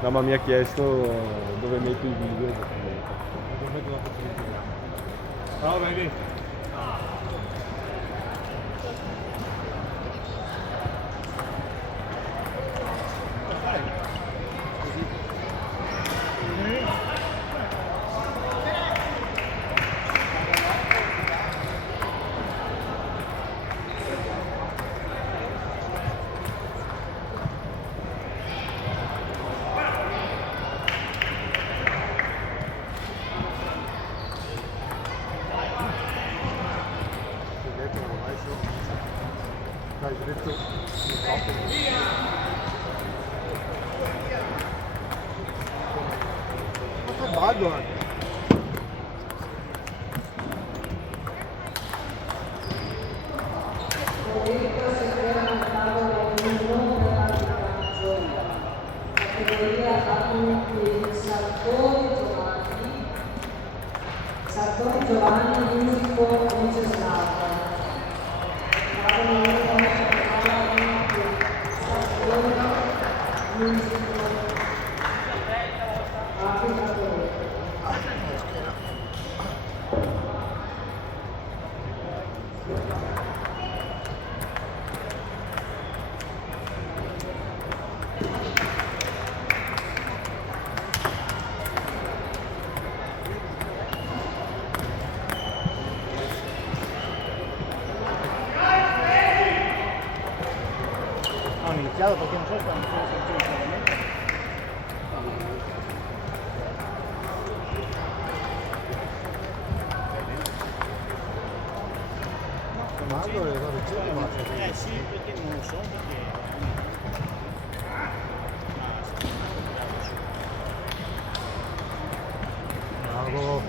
No, ma mi ha chiesto dove metto i video. Dove metto la possibilità. Ciao, vedi? Dai, detto ma fa ballo anche. Sartori Giovanni, musico Viceslav. Hanno iniziato perché non so se hanno iniziato. Ma allora era recente, ma Sì, perché non lo so, perché... bravo.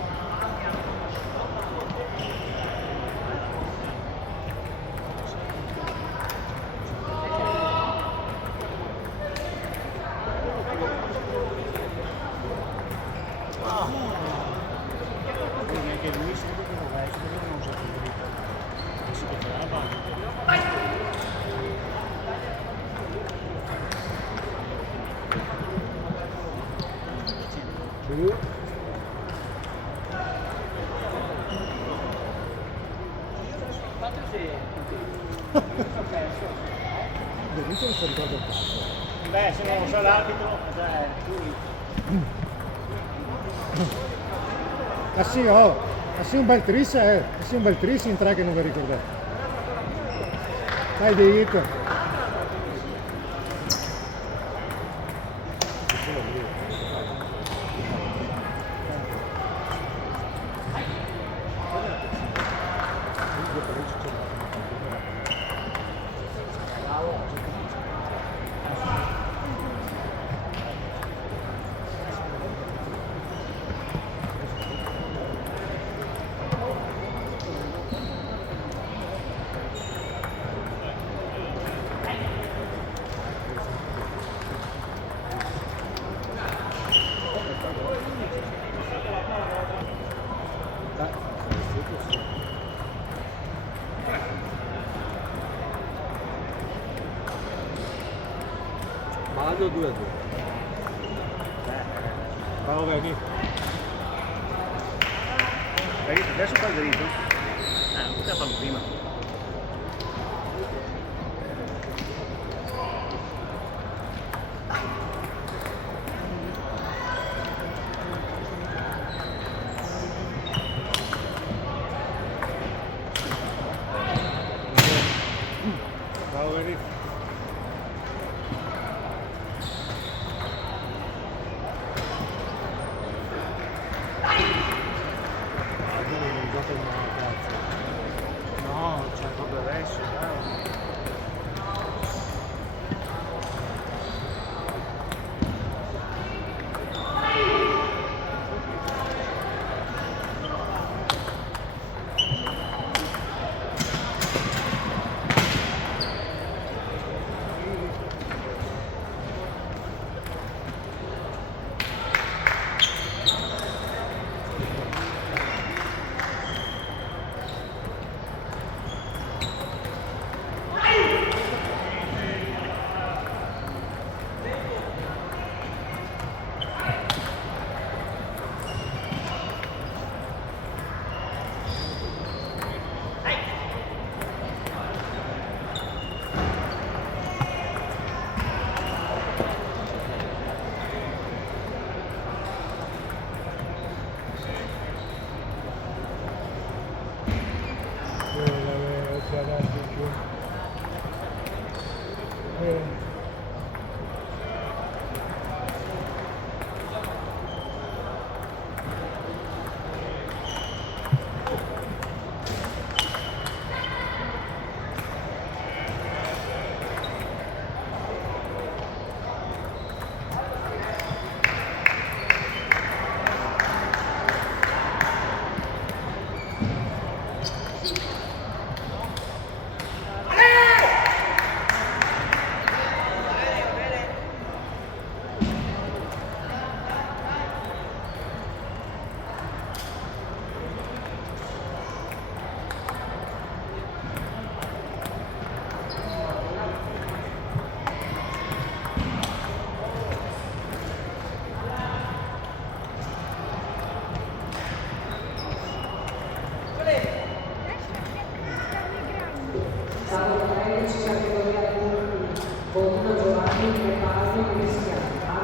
Anche lui sempre che non vai, non so che si preparava. Sì. Benito non si ricorda il cazzo. Beh, se non lo sa l'arbitro, cioè, Ah sì, oh, ah sì un bel tris, ah sì un bel tris in tre che non vi ricordate. Dai, dito. Mario 2-2. Bravo Veni. adesso fa il dritto? Non poteva farlo prima. Bravo Veni. Non gioca in mano, cazzo. No.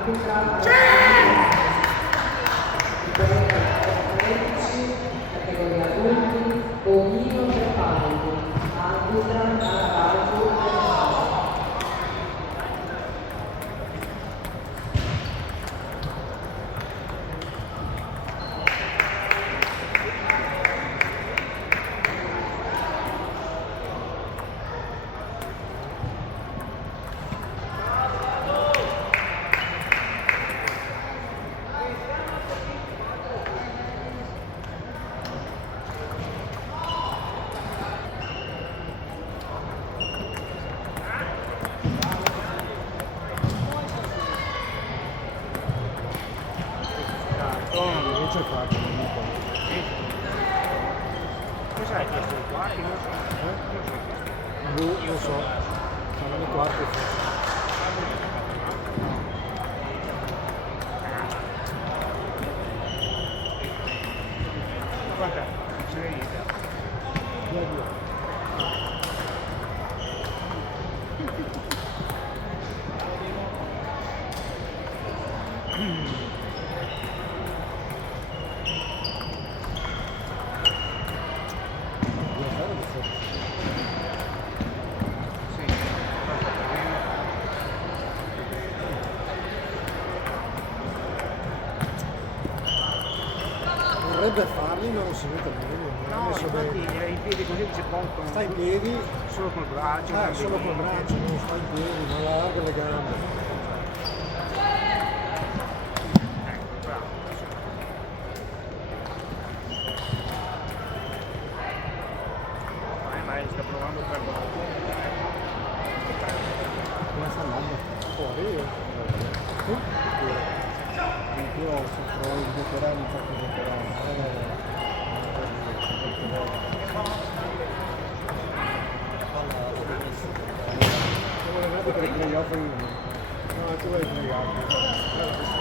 arbitra categoria adulti, Bonino Trepaldi, arbitra Caravaggio Ferrara. Invece è fatto, non mi ricordo. Cosa hai chiesto? I quarti? Non so. Non so, sono i quarti forse. Quant'è? Ce l'hai idea? 2-2. Sì. Vorrebbe farli ma non si mette bene, non No, è messo infatti bene. in piedi così si pongono. Sta in piedi, Solo col braccio. solo col braccio, non sta in piedi, non allarga le gambe. Bravo. Ma sta provando per Come sta andando? Fuori io. Io sono il veterano, non faccio il veterano. Siamo legati per i playoff in uno. No, tu vuoi i playoff.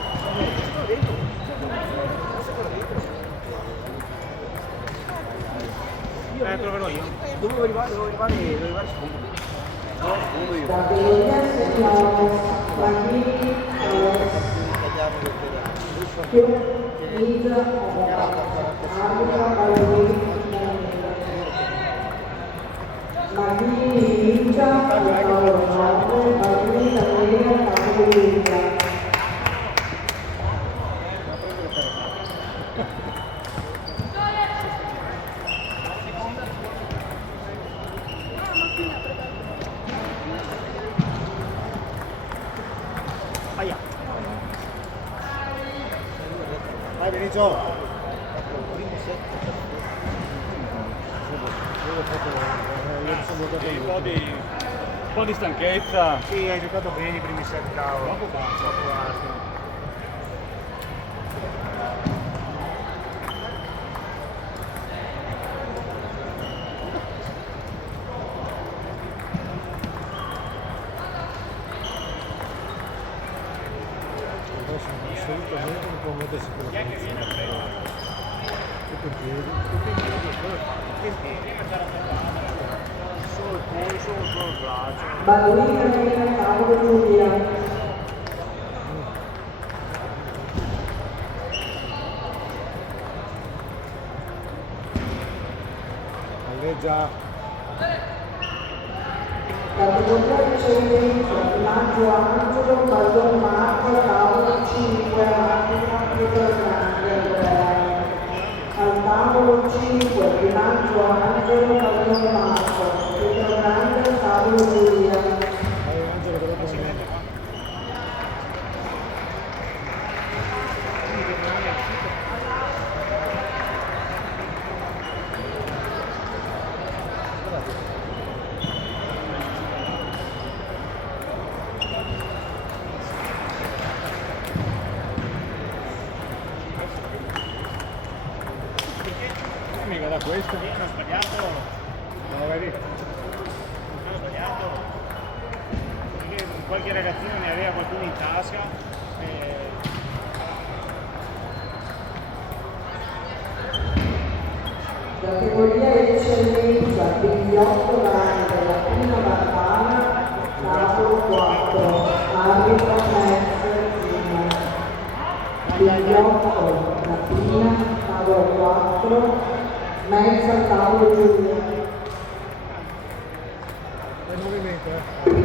troverò io. Dovevo arrivare secondo. Categoria senior, Maghini, più Nizza, arbitra Ballerini, Maghini, Nizza, Paolo 9, Ballerini, Categoria, Categoria. Aia. Vai Benito! Un po' di stanchezza. Sì, hai giocato bene i primi set, cavolo. Troppo alto. Assolutamente non può mettersi con la posizione. Tutto in piedi. Solo il polso, solo il braccio. Ballerini, Categoria, Paolo Giulia. Alleggia. Categoria eccellenza, Maggio Angelo, Pallone Marco, tavolo 5, arbitra Pietro Grande, Andrea. Al tavolo 5, Maggio Angelo, Pallone Marco, Pietro Grande, tavolo Giulia. Vai Angelo che dopo non Mica da questo. Hanno sbagliato. no, vedi? Hanno sbagliato. Perché qualche ragazzino ne aveva qualcuno in tasca. Categoria eccellenza, Bigliotto Grande, Latina Barbana, tavolo 4, arbitro Metz, Bigliotto, Latina, tavolo 4, mezza tavolo giulia. Bel movimento,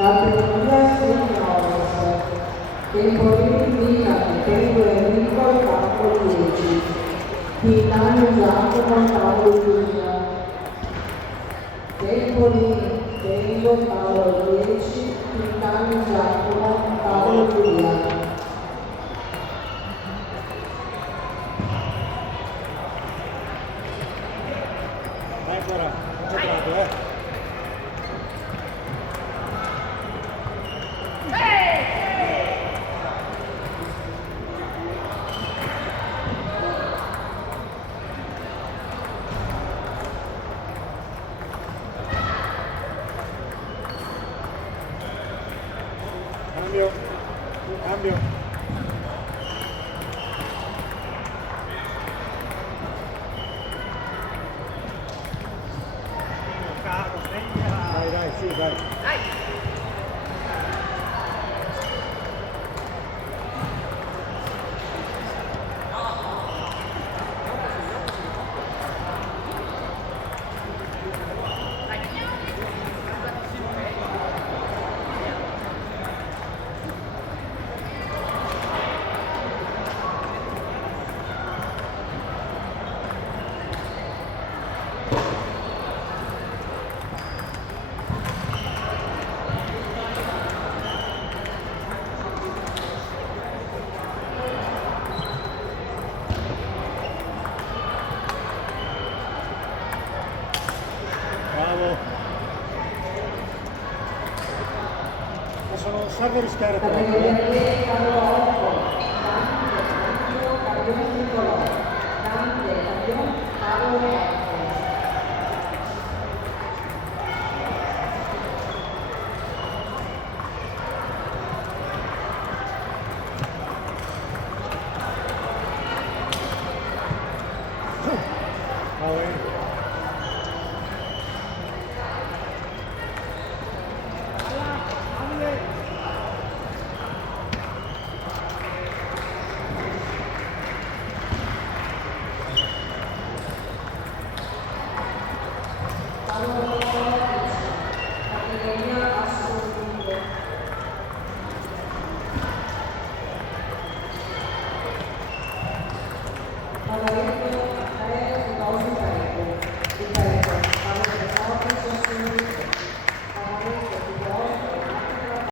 Categoria seniores, tempo Milan, tempo Enrico, tavolo 10, finale Giacomo, tavolo Giulia, tempo Tengo, tavolo 10, finale Giacomo, tavolo Giulia. Vai ancora, concentrato, Cambio, cambio. Dai, sì, dai. Bravo. Serve rischiare troppo. Categoria tavolo